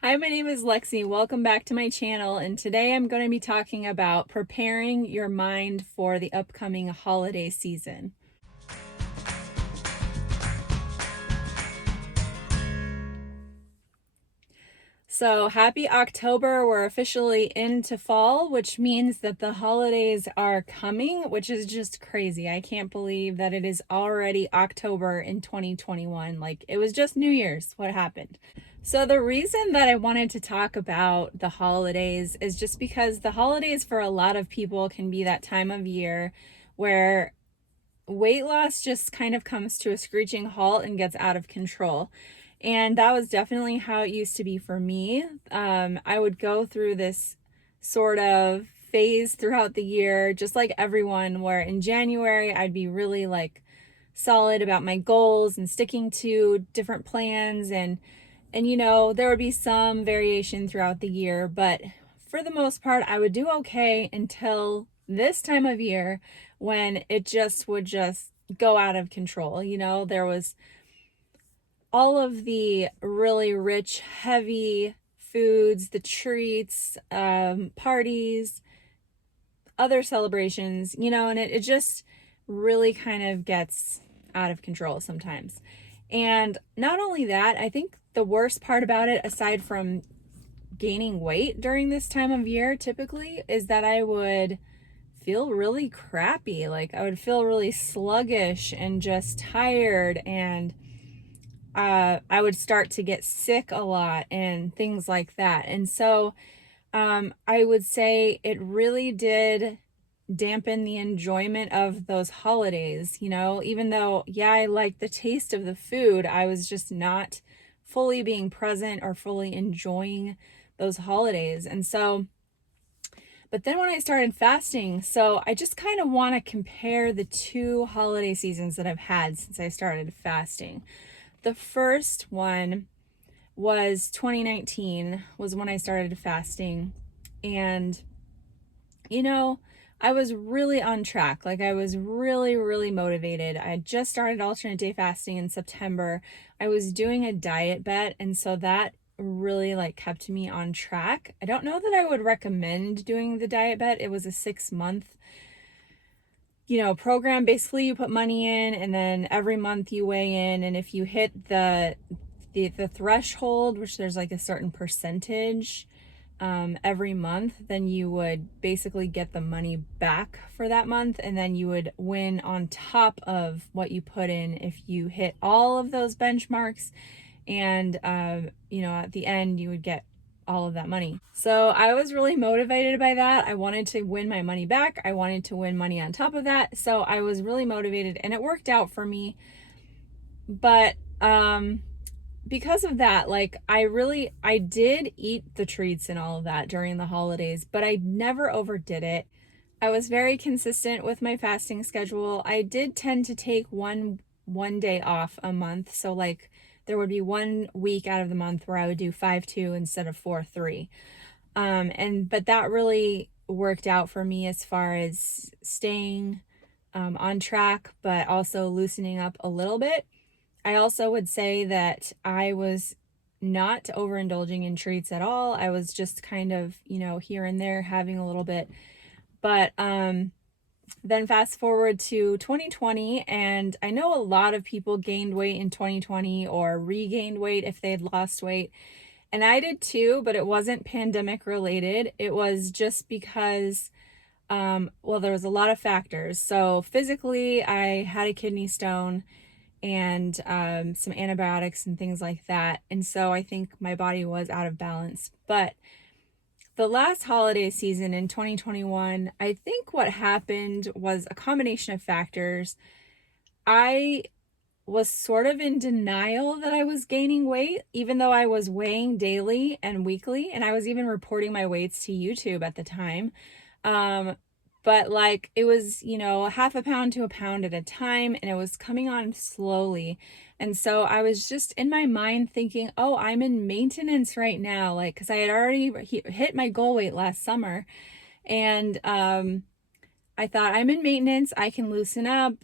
Hi, my name is Lexi. Welcome back to my channel. And today I'm going to be talking about preparing your mind for the upcoming holiday season. So happy October. We're officially into fall, which means that the holidays are coming, which is just crazy. I can't believe that it is already October in 2021. Like it was just New Year's. What happened? So the reason that I wanted to talk about the holidays is just because the holidays for a lot of people can be that time of year where weight loss just kind of comes to a screeching halt and gets out of control. And that was definitely how it used to be for me. I would go through this sort of phase throughout the year, just like everyone, where in January I'd be really like solid about my goals and sticking to different plans and there would be some variation throughout the year, but for the most part I would do okay until this time of year when it just would just go out of control. There was all of the really rich, heavy foods, the treats, parties, other celebrations, and it just really kind of gets out of control sometimes. And not only that, I think the worst part about it, aside from gaining weight during this time of year typically, is that I would feel really crappy. Like I would feel really sluggish and just tired, and I would start to get sick a lot and things like that. And so I would say it really did dampen the enjoyment of those holidays. Even though, yeah, I liked the taste of the food, I was just not fully being present or fully enjoying those holidays. And so, but then when I started fasting, so I just kind of want to compare the two holiday seasons that I've had since I started fasting. The first one was 2019 was when I started fasting. And I was really on track. Like I was really, really motivated. I had just started alternate day fasting in September. I was doing a diet bet, and so that really like kept me on track. I don't know that I would recommend doing the diet bet. It was a 6-month program. Basically you put money in and then every month you weigh in, and if you hit the threshold, which there's like a certain percentage every month, then you would basically get the money back for that month, and then you would win on top of what you put in if you hit all of those benchmarks. And at the end you would get all of that money. So I was really motivated by that. I wanted to win my money back. I wanted to win money on top of that. So I was really motivated and it worked out for me. But because of that, like I did eat the treats and all of that during the holidays, but I never overdid it. I was very consistent with my fasting schedule. I did tend to take one day off a month. So like there would be 1 week out of the month where I would do 5-2 instead of 4-3. But that really worked out for me as far as staying on track, but also loosening up a little bit. I also would say that I was not overindulging in treats at all. I was just kind of, here and there having a little bit. But then fast forward to 2020, and I know a lot of people gained weight in 2020 or regained weight if they had lost weight. And I did too, but it wasn't pandemic related. It was just because, there was a lot of factors. So physically, I had a kidney stone and some antibiotics and things like that. And so I think my body was out of balance. But the last holiday season in 2021, I think what happened was a combination of factors. I was sort of in denial that I was gaining weight, even though I was weighing daily and weekly, and I was even reporting my weights to YouTube at the time. But like it was, half a pound to a pound at a time, and it was coming on slowly. And so I was just in my mind thinking, oh, I'm in maintenance right now. Like, cause I had already hit my goal weight last summer. And, I thought I'm in maintenance. I can loosen up.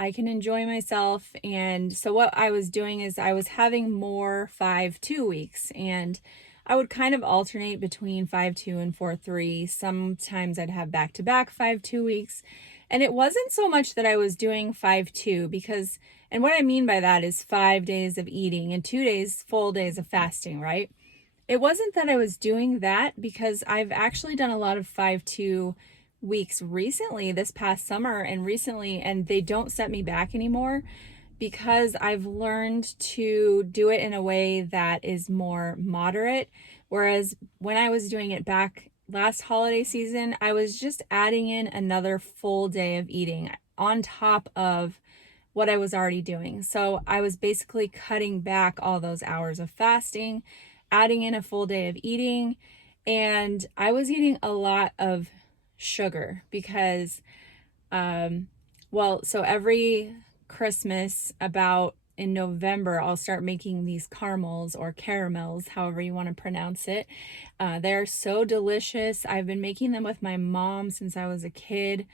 I can enjoy myself. And so what I was doing is I was having more 5-2 weeks, and I would kind of alternate between 5-2 and 4-3. Sometimes I'd have back-to-back 5-2 weeks. And it wasn't so much that I was doing 5-2 because, and what I mean by that is 5 days of eating and 2 days, full days of fasting, right? It wasn't that I was doing that, because I've actually done a lot of 5-2 weeks recently, this past summer and recently, and they don't set me back anymore because I've learned to do it in a way that is more moderate. Whereas when I was doing it back last holiday season, I was just adding in another full day of eating on top of what I was already doing. So I was basically cutting back all those hours of fasting, adding in a full day of eating, and I was eating a lot of sugar because, so every Christmas, about in November, I'll start making these caramels or caramels, however you want to pronounce it. They're so delicious. I've been making them with my mom since I was a kid,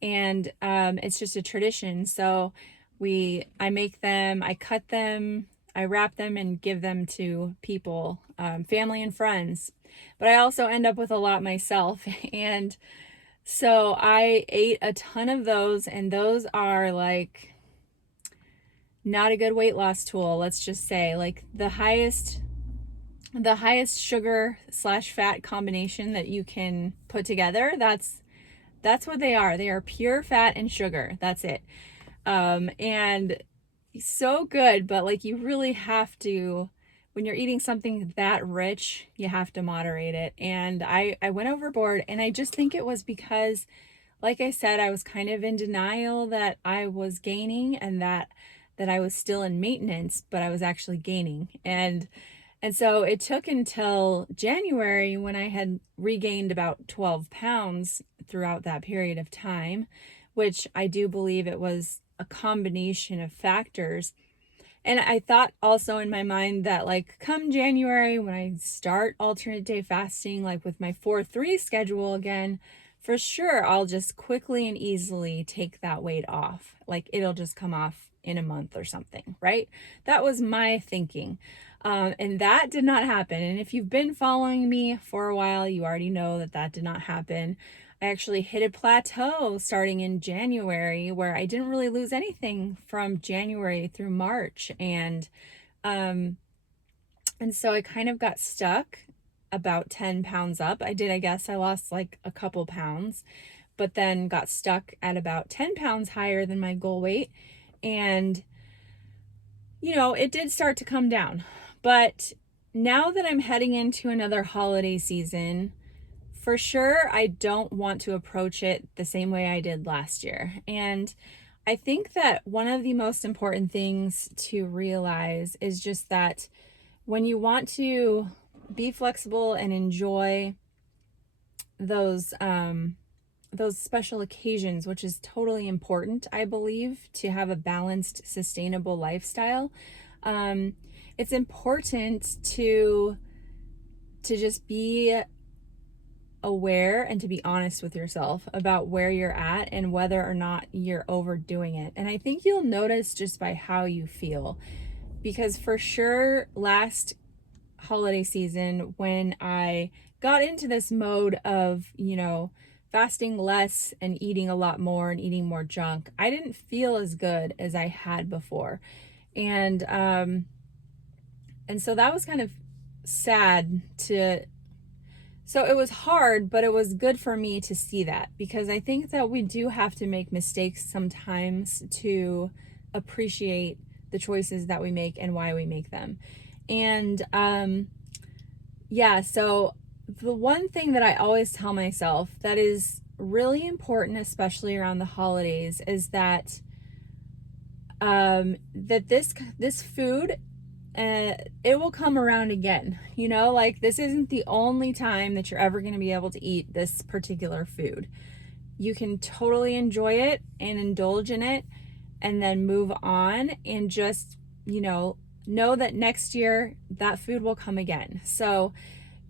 and it's just a tradition. So I make them, I cut them, I wrap them and give them to people, family and friends. But I also end up with a lot myself. And so I ate a ton of those, and those are like not a good weight loss tool, let's just say. Like the highest sugar slash fat combination that you can put together, that's what they are. They are pure fat and sugar. That's it. And so good, but like you really have to, when you're eating something that rich, you have to moderate it. And I went overboard, and I just think it was because, like I said, I was kind of in denial that I was gaining, and that I was still in maintenance, but I was actually gaining. And so it took until January, when I had regained about 12 pounds throughout that period of time, which I do believe it was a combination of factors. And I thought also in my mind that, like, come January, when I start alternate day fasting, like with my 4-3 schedule again, for sure I'll just quickly and easily take that weight off. Like it'll just come off in a month or something, right? That was my thinking. And that did not happen. And if you've been following me for a while, you already know that did not happen. I actually hit a plateau starting in January, where I didn't really lose anything from January through March. And so I kind of got stuck about 10 pounds up. I guess I lost like a couple pounds, but then got stuck at about 10 pounds higher than my goal weight. And, it did start to come down. But now that I'm heading into another holiday season, for sure, I don't want to approach it the same way I did last year. And I think that one of the most important things to realize is just that when you want to be flexible and enjoy those special occasions, which is totally important, I believe, to have a balanced, sustainable lifestyle, it's important to just be aware and to be honest with yourself about where you're at and whether or not you're overdoing it. And I think you'll notice just by how you feel, because for sure last holiday season, when I got into this mode of, fasting less and eating a lot more and eating more junk, I didn't feel as good as I had before. And so that was kind of sad so it was hard, but it was good for me to see that, because I think that we do have to make mistakes sometimes to appreciate the choices that we make and why we make them. And so the one thing that I always tell myself that is really important, especially around the holidays, is that this food, it will come around again. Like this isn't the only time that you're ever going to be able to eat this particular food. You can totally enjoy it and indulge in it and then move on, and just, know that next year that food will come again. So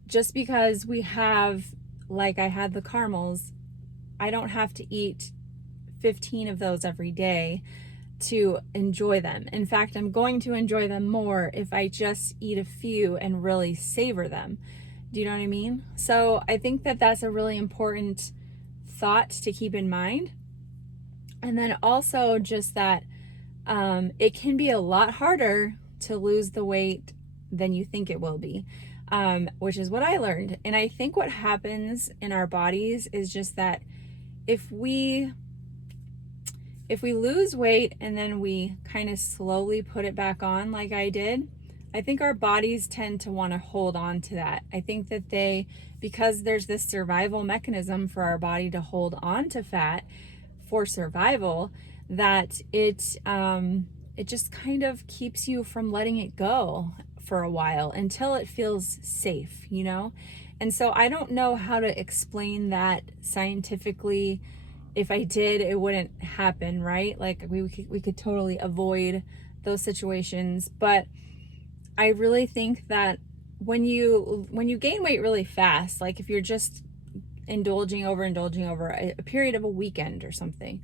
just because we have, like I had the caramels, I don't have to eat 15 of those every day. to enjoy them. In fact, I'm going to enjoy them more if I just eat a few and really savor them. Do you know what I mean? So I think that that's a really important thought to keep in mind. And then also just that it can be a lot harder to lose the weight than you think it will be, which is what I learned. And I think what happens in our bodies is just that if we lose weight and then we kind of slowly put it back on like I did, I think our bodies tend to want to hold on to that. I think that because there's this survival mechanism for our body to hold on to fat for survival, that it just kind of keeps you from letting it go for a while until it feels safe, you know? And so I don't know how to explain that scientifically. If I did, it wouldn't happen, right? Like we could totally avoid those situations. But I really think that when you gain weight really fast, like if you're just indulging over a period of a weekend or something,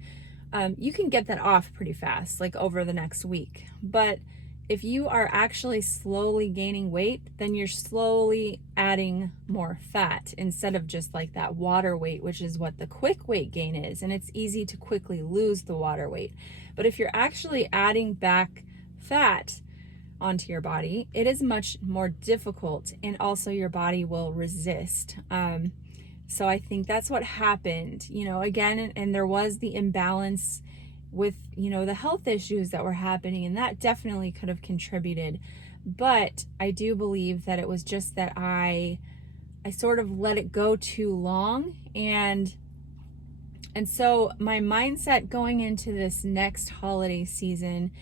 you can get that off pretty fast, like over the next week. But if you are actually slowly gaining weight, then you're slowly adding more fat instead of just like that water weight, which is what the quick weight gain is. And it's easy to quickly lose the water weight. But if you're actually adding back fat onto your body, it is much more difficult, and also your body will resist. So I think that's what happened, again, and there was the imbalance with, the health issues that were happening, and that definitely could have contributed. But I do believe that it was just that I sort of let it go too long. And so my mindset going into this next holiday season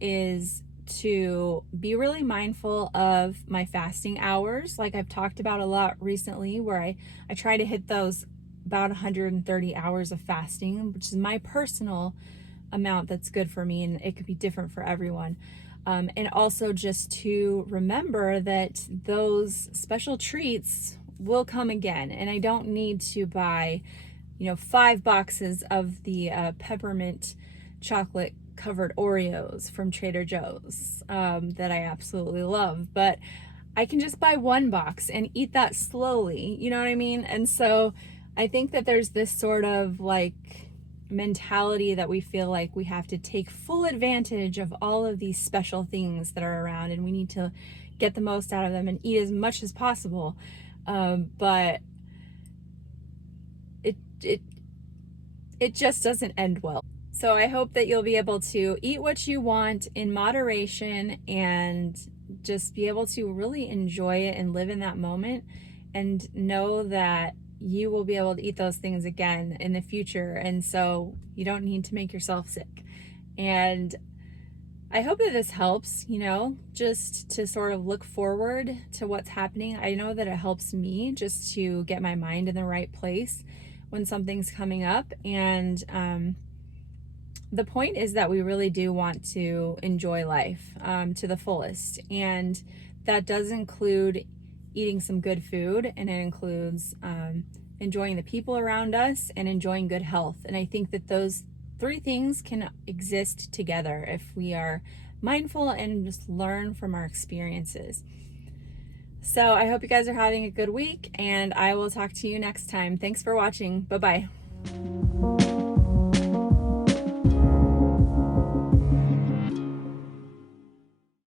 is to be really mindful of my fasting hours, like I've talked about a lot recently, where I try to hit those about 130 hours of fasting, which is my personal amount that's good for me, and it could be different for everyone. And also just to remember that those special treats will come again, and I don't need to buy 5 boxes of the peppermint chocolate covered Oreos from Trader Joe's that I absolutely love, but I can just buy 1 box and eat that slowly, you know what I mean? And so I think that there's this sort of like mentality that we feel like we have to take full advantage of all of these special things that are around, and we need to get the most out of them and eat as much as possible. But it just doesn't end well. So I hope that you'll be able to eat what you want in moderation and just be able to really enjoy it and live in that moment, and know that you will be able to eat those things again in the future. And so you don't need to make yourself sick. And I hope that this helps, just to sort of look forward to what's happening. I know that it helps me just to get my mind in the right place when something's coming up. And the point is that we really do want to enjoy life to the fullest. And that does include eating some good food, and it includes enjoying the people around us and enjoying good health. And I think that those 3 things can exist together if we are mindful and just learn from our experiences. So I hope you guys are having a good week, and I will talk to you next time. Thanks for watching. Bye-bye.